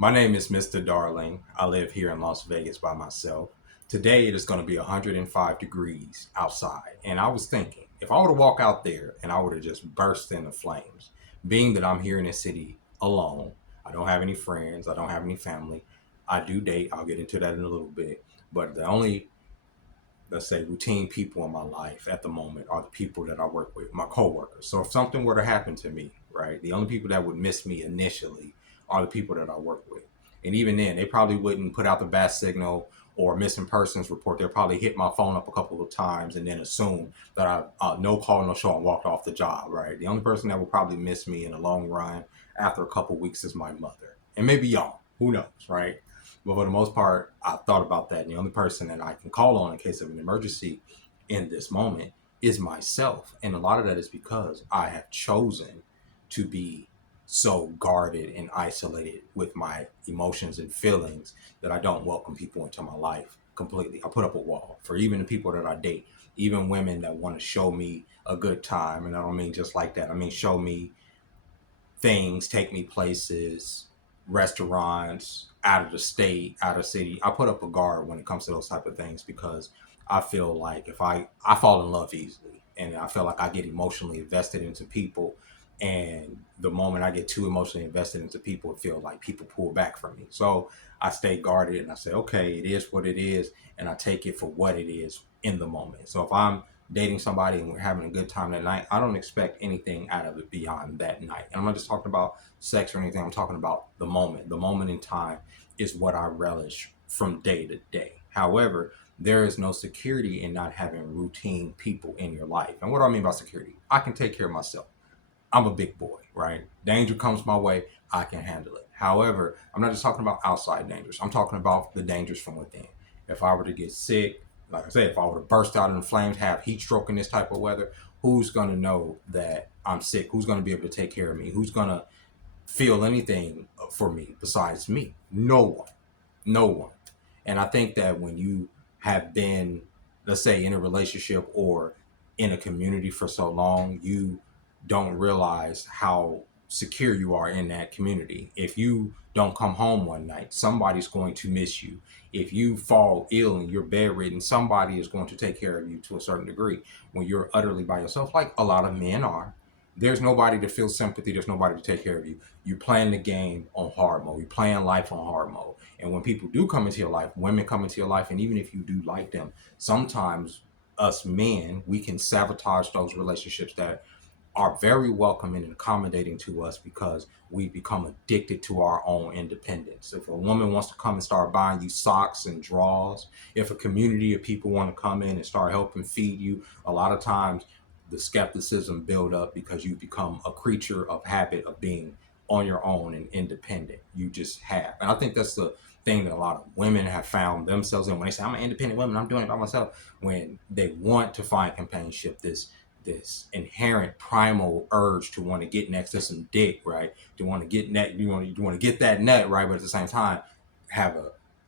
My name is Mr. Darling. I live here in Las Vegas by myself. Today it is going to be 105 degrees outside. And I was thinking, if I were to walk out there and I were to just burst into flames, being that I'm here in the city alone, I don't have any friends, I don't have any family. I do date, I'll get into that in a little bit. But the only, let's say, routine people in my life at the moment are the people that I work with, my coworkers. So if something were to happen to me, right, the only people that would miss me initially are the people that I work with. And even then, they probably wouldn't put out the bat signal or missing persons report. They'll probably hit my phone up a couple of times and then assume that I no call, no show, and walked off the job, right? The only person that will probably miss me in the long run after a couple of weeks is my mother. And maybe y'all, who knows, right? But for the most part, I thought about that. And the only person that I can call on in case of an emergency in this moment is myself. And a lot of that is because I have chosen to be so guarded and isolated with my emotions and feelings that I don't welcome people into my life completely. I put up a wall for even the people that I date, even women that want to show me a good time. And I don't mean just like that. I mean, show me things, take me places, restaurants, out of the state, out of city. I put up a guard when it comes to those type of things because I feel like if I fall in love easily, and I feel like I get emotionally invested into people, and the moment I get too emotionally invested into people, it feels like people pull back from me. So I stay guarded and I say, okay, it is what it is, and I take it for what it is in the moment. So if I'm dating somebody and we're having a good time that night, I don't expect anything out of it beyond that night. And I'm not just talking about sex or anything. I'm talking about the moment. The moment in time is what I relish from day to day. However, there is no security in not having routine people in your life. And what do I mean by security? I can take care of myself. I'm a big boy, right? Danger comes my way, I can handle it. However, I'm not just talking about outside dangers. I'm talking about the dangers from within. If I were to get sick, like I said, if I were to burst out in flames, have heat stroke in this type of weather, who's going to know that I'm sick? Who's going to be able to take care of me? Who's going to feel anything for me besides me? No one. No one. And I think that when you have been, let's say, in a relationship or in a community for so long, you don't realize how secure you are in that community. If you don't come home one night, somebody's going to miss you. If you fall ill and you're bedridden, somebody is going to take care of you to a certain degree. When you're utterly by yourself, like a lot of men are, there's nobody to feel sympathy. There's nobody to take care of you. You're playing the game on hard mode. You're playing life on hard mode. And when people do come into your life, women come into your life, and even if you do like them, sometimes us men, we can sabotage those relationships that are very welcoming and accommodating to us because we become addicted to our own independence. If a woman wants to come and start buying you socks and drawers, if a community of people want to come in and start helping feed you, a lot of times the skepticism build up because you become a creature of habit of being on your own and independent. You just have. And I think that's the thing that a lot of women have found themselves in when they say, I'm an independent woman, I'm doing it by myself. When they want to find companionship, this inherent primal urge to want to get next to some dick, right? To want to get net, you want to get that nut, right? But at the same time, have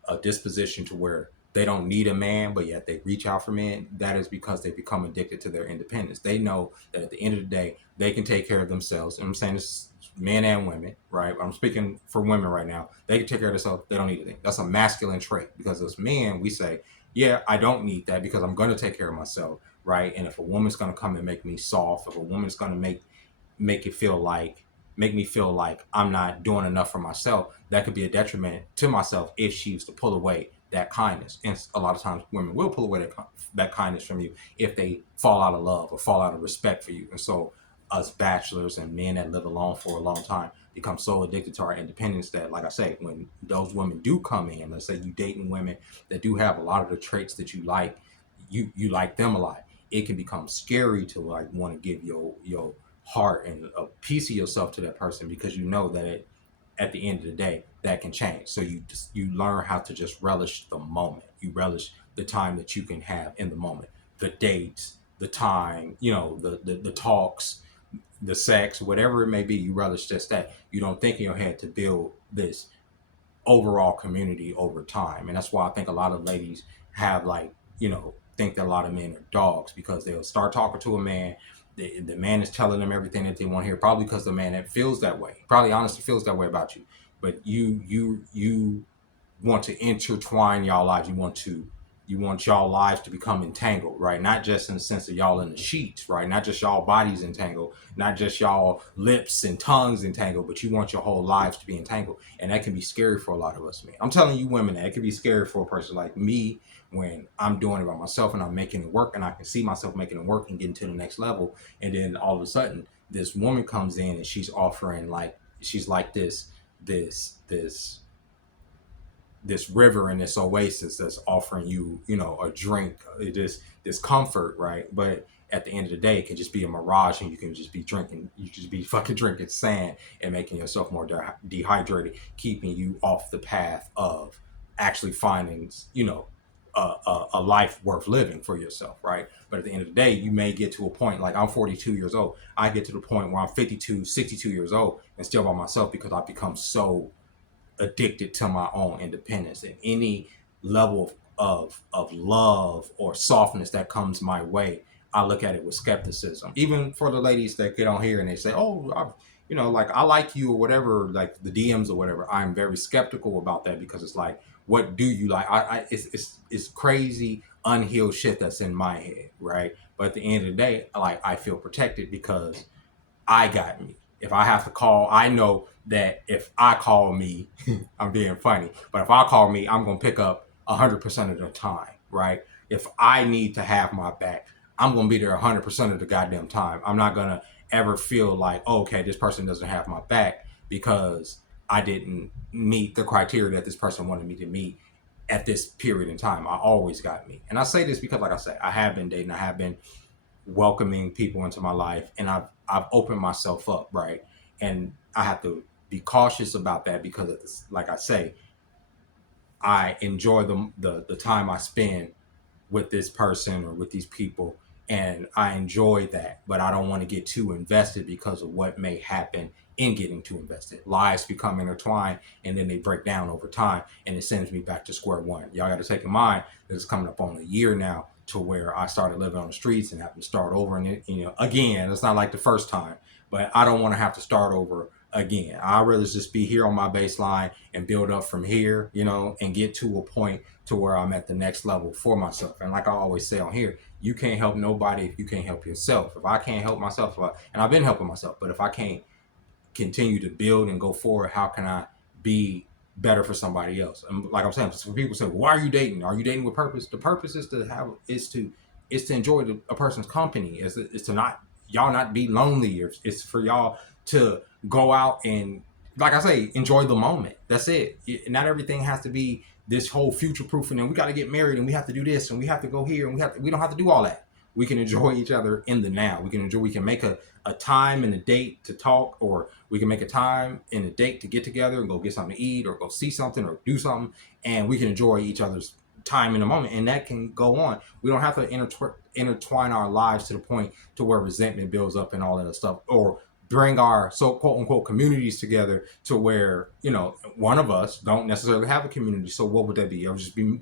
a disposition to where they don't need a man, but yet they reach out for men. That is because they become addicted to their independence. They know that at the end of the day, they can take care of themselves. And I'm saying this men and women, right? I'm speaking for women right now. They can take care of themselves. They don't need anything. That's a masculine trait because as men, we say, yeah, I don't need that because I'm going to take care of myself, right? And if a woman's going to come and make me soft, if a woman's going to make it feel like make me feel like I'm not doing enough for myself, that could be a detriment to myself if she was to pull away that kindness. And a lot of times women will pull away that kindness from you if they fall out of love or fall out of respect for you. And so us bachelors and men that live alone for a long time become so addicted to our independence that, like I say, when those women do come in, let's say you dating women that do have a lot of the traits that you like, you like them a lot, it can become scary to like want to give your heart and a piece of yourself to that person because you know that at the end of the day that can change. So you learn how to just relish the moment. You relish the time that you can have in the moment, the dates, the time, the talks, the sex, whatever it may be. You relish just that. You don't think in your head to build this overall community over time. And that's why I think a lot of ladies have think that a lot of men are dogs because they'll start talking to a man. The man is telling them everything that they want to hear, probably because the man that feels that way, probably honestly feels that way about you. but you want to intertwine y'all lives. You want y'all lives to become entangled, right? Not just in the sense of y'all in the sheets, right? Not just y'all bodies entangled, not just y'all lips and tongues entangled, but you want your whole lives to be entangled. And that can be scary for a lot of us, man. I'm telling you women that it can be scary for a person like me when I'm doing it by myself and I'm making it work and I can see myself making it work and getting to the next level. And then all of a sudden this woman comes in and she's offering like, she's like this this river and this oasis that's offering you, you know, a drink, this comfort, right? But at the end of the day, it can just be a mirage, and you can just be drinking, you just be fucking drinking sand and making yourself more dehydrated, keeping you off the path of actually finding, you know, a life worth living for yourself, right? But at the end of the day, you may get to a point like I'm 42 years old. I get to the point where I'm 52, 62 years old and still by myself because I've become so addicted to my own independence, and any level of love or softness that comes my way, I look at it with skepticism. Even for the ladies that get on here and they say, oh, you know, like I like you or whatever, like the DMs or whatever, I'm very skeptical about that because it's like, what do you like? It's crazy unhealed shit that's in my head, right? But at the end of the day, like I feel protected because I got me. If I have to call, I know that if I call me, I'm being funny, but if I call me, I'm going to pick up 100% of the time, right? If I need to have my back, I'm going to be there 100% of the goddamn time. I'm not going to ever feel like, oh, okay, this person doesn't have my back because I didn't meet the criteria that this person wanted me to meet at this period in time. I always got me. And I say this because, like I said, I have been dating, I have been welcoming people into my life, and I've opened myself up, right? And I have to be cautious about that because it's, like I say, I enjoy the time I spend with this person or with these people, and I enjoy that, but I don't want to get too invested because of what may happen in getting too invested. Lives become intertwined and then they break down over time, and it sends me back to square one. Y'all got to take in mind that it's coming up on a year now to where I started living on the streets and having to start over, and it, you know, again, it's not like the first time, but I don't want to have to start over again. I'd rather just be here on my baseline and build up from here, you know, and get to a point to where I'm at the next level for myself. And like I always say on here, you can't help nobody if you can't help yourself. If I can't help myself, and I've been helping myself, but if I can't continue to build and go forward, how can I be better for somebody else? And like I'm saying, some people say, well, why are you dating? Are you dating with purpose? The purpose is to have is to enjoy a person's company. Is to not, y'all not be lonely. Or it's for y'all to go out and, like I say, enjoy the moment. That's it. Not everything has to be this whole future proofing and we got to get married and we have to do this and we have to go here and we don't have to do all that. We can enjoy each other in the now. We can make a time and a date to talk, or we can make a time and a date to get together and go get something to eat or go see something or do something, and we can enjoy each other's time in the moment, and that can go on. We don't have to intertwine our lives to the point to where resentment builds up and all that stuff, or bring our so quote unquote communities together to where, you know, one of us don't necessarily have a community. So what would that be? It would just be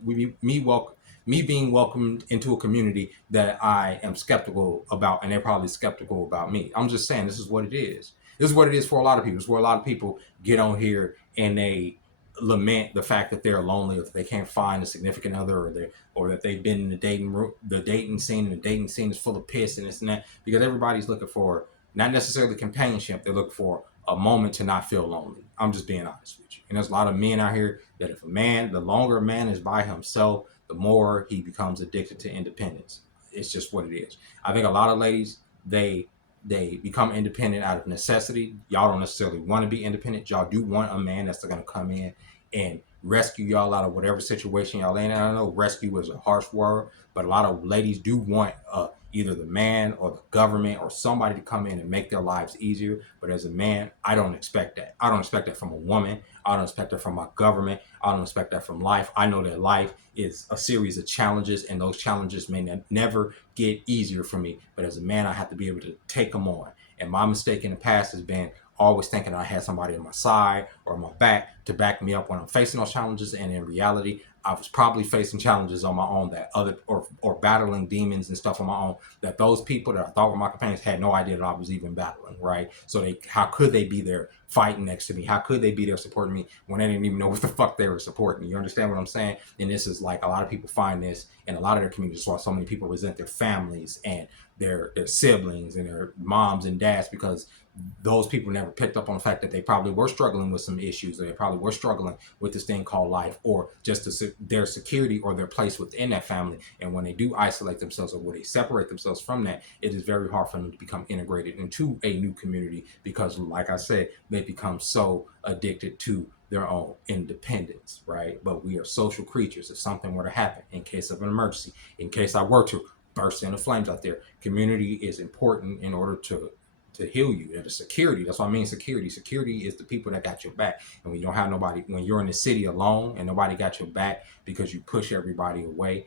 me being welcomed into a community that I am skeptical about, and they're probably skeptical about me. I'm just saying, this is what it is. This is what it is for a lot of people. It's where a lot of people get on here and they lament the fact that they're lonely, or that they can't find a significant other, or that they've been in the dating scene, and the dating scene is full of piss and this and that, because everybody's looking for not necessarily companionship. They're looking for a moment to not feel lonely. I'm just being honest with you. And there's a lot of men out here that if the longer a man is by himself, the more he becomes addicted to independence. It's just what it is. I think a lot of ladies, they become independent out of necessity. Y'all don't necessarily want to be independent. Y'all do want a man that's going to come in and rescue y'all out of whatever situation y'all in. And I know rescue is a harsh word, but a lot of ladies do want either the man or the government or somebody to come in and make their lives easier. But as a man, I don't expect that. I don't expect that from a woman. I don't expect that from my government. I don't expect that from life. I know that life is a series of challenges, and those challenges may never get easier for me. But as a man, I have to be able to take them on. And my mistake in the past has been always thinking I had somebody on my side or my back to back me up when I'm facing those challenges. And in reality, I was probably facing challenges on my own that other or battling demons and stuff on my own that those people that I thought were my companions had no idea that I was even battling, right? So how could they be there fighting next to me? How could they be there supporting me when they didn't even know what the fuck they were supporting? You understand what I'm saying? And this is like a lot of people find this in a lot of their communities. Why so many people resent their families and their siblings and their moms and dads, because those people never picked up on the fact that they probably were struggling with some issues, or they probably were struggling with this thing called life, or just their security or their place within that family. And when they do isolate themselves, or when they separate themselves from that, it is very hard for them to become integrated into a new community, because like I said, they become so addicted to their own independence, right? But we are social creatures. If something were to happen, in case of an emergency, in case I were to burst into flames out there, community is important in order to heal you. And the security, that's what I mean. Security is the people that got your back. And when you don't have nobody, when you're in the city alone and nobody got your back because you push everybody away,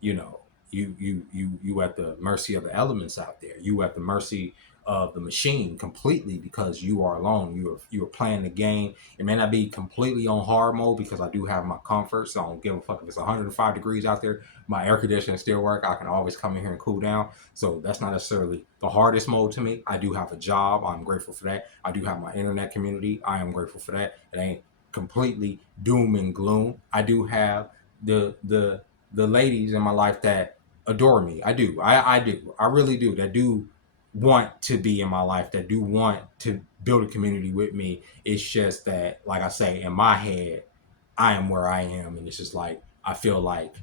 you know, you at the mercy of the elements out there. You at the mercy of the machine completely, because you are alone. You are playing the game. It may not be completely on hard mode, because I do have my comfort, so I don't give a fuck if it's 105 degrees out there. My air conditioning still work. I can always come in here and cool down. So that's not necessarily the hardest mode to me. I do have a job. I'm grateful for that. I do have my internet community. I am grateful for that. It ain't completely doom and gloom. I do have the ladies in my life that adore me. I do. I do. I really do. That do want to be in my life, that do want to build a community with me. It's just that, like I say, in my head, I am where I am. And it's just like, I feel like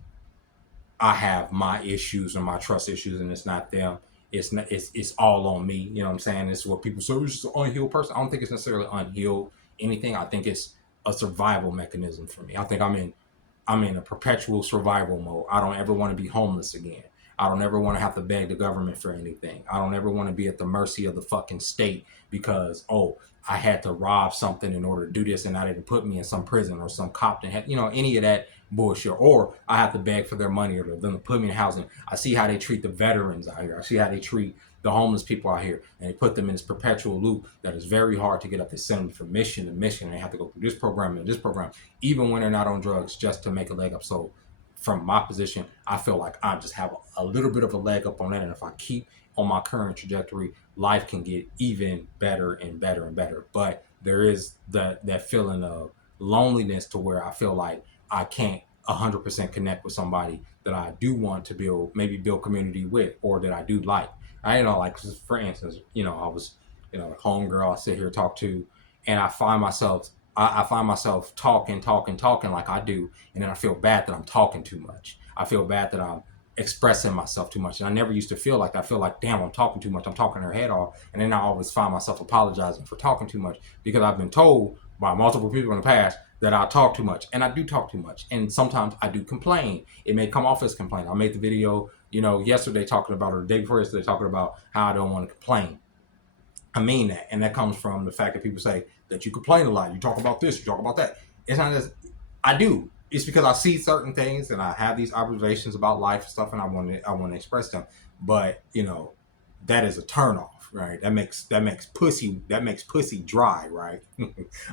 I have my issues and my trust issues, and it's not them. It's not, it's all on me. You know what I'm saying? It's what people say, it's just an unhealed person. I don't think it's necessarily unhealed anything. I think it's a survival mechanism for me. I think I'm in a perpetual survival mode. I don't ever want to be homeless again. I don't ever want to have to beg the government for anything. I don't ever want to be at the mercy of the fucking state because, oh, I had to rob something in order to do this and I didn't put me in some prison, or some cop that had, any of that bullshit. Or I have to beg for their money, or them to put me in housing. I see how they treat the veterans out here. I see how they treat the homeless people out here, and they put them in this perpetual loop that is very hard to get up. They send them from mission to mission, and they have to go through this program and this program, even when they're not on drugs, just to make a leg up. So from my position, I feel like I just have a little bit of a leg up on that. And if I keep on my current trajectory, life can get even better and better and better. But there is that feeling of loneliness, to where I feel like I can't 100% connect with somebody that I do want to build community with, or that I do like. Like, for instance, I was, homegirl I sit here talk to, and I find myself talking like I do, and then I feel bad that I'm talking too much. I feel bad that I'm expressing myself too much, and I never used to feel like that. I feel like, damn, I'm talking too much. I'm talking her head off, and then I always find myself apologizing for talking too much, because I've been told by multiple people in the past that I talk too much, and I do talk too much, and sometimes I do complain. It may come off as complaint. I made the video, yesterday talking about, or the day before yesterday talking about how I don't want to complain. I mean that, and that comes from the fact that people say that you complain a lot. You talk about this, you talk about that. It's not as I do. It's because I see certain things and I have these observations about life and stuff, and I want to express them. But that is a turnoff, right? That makes pussy dry, right?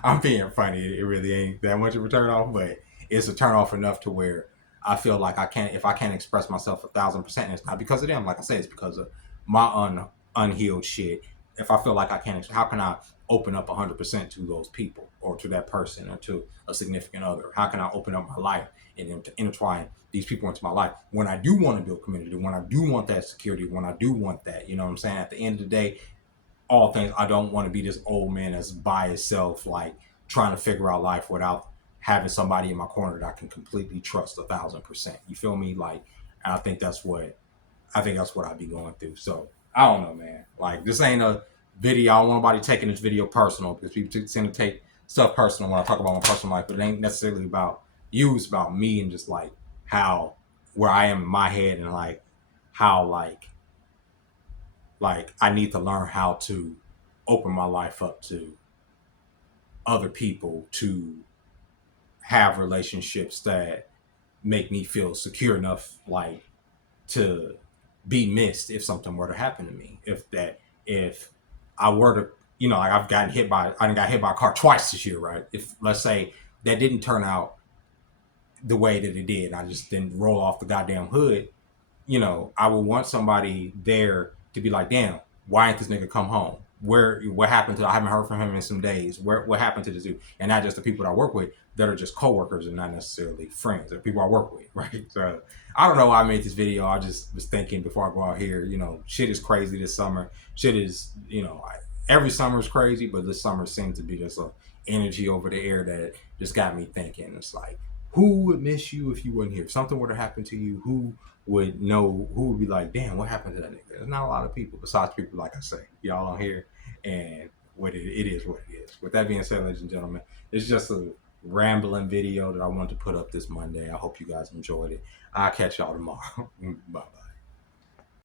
I'm being funny. It really ain't that much of a turnoff, but it's a turnoff enough to where I feel like if I can't express myself 1,000%, it's not because of them. Like I said, it's because of my unhealed shit. If I feel like I can't, how can I open up 100% to those people, or to that person, or to a significant other? How can I open up my life and to intertwine these people into my life when I do want to build community, when I do want that security, when I do want that? You know what I'm saying? At the end of the day, all things, I don't want to be this old man that's by himself, like trying to figure out life without having somebody in my corner that I can completely trust 1,000%. You feel me? Like, I think that's what I'd be going through. So I don't know, man. Like, this ain't a video. I don't want nobody taking this video personal, because people tend to take stuff personal when I talk about my personal life, but it ain't necessarily about you. It's about me, and just like where I am in my head, and like how like I need to learn how to open my life up to other people, to have relationships that make me feel secure enough, like, to be missed if something were to happen to me. If I were to, like, I got hit by a car twice this year, right? If, let's say, that didn't turn out the way that it did. I just didn't roll off the goddamn hood. You know, I would want somebody there to be like, damn, why ain't this nigga come home? What happened to? I haven't heard from him in some days. What happened to this dude? And not just the people that I work with that are just coworkers and not necessarily friends. They're people I work with, right? So I don't know why I made this video. I just was thinking before I go out here, you know, shit is crazy this summer. Shit is, you know, every summer is crazy, but this summer seems to be just a energy over the air that just got me thinking. It's like, who would miss you if you weren't here? If something were to happen to you, who would know? Who would be like, damn, what happened to that nigga? There's not a lot of people besides people like I say, y'all on here, and it is what it is. With that being said, ladies and gentlemen, it's just a rambling video that I wanted to put up this Monday. I hope you guys enjoyed it. I'll catch y'all tomorrow. Bye bye.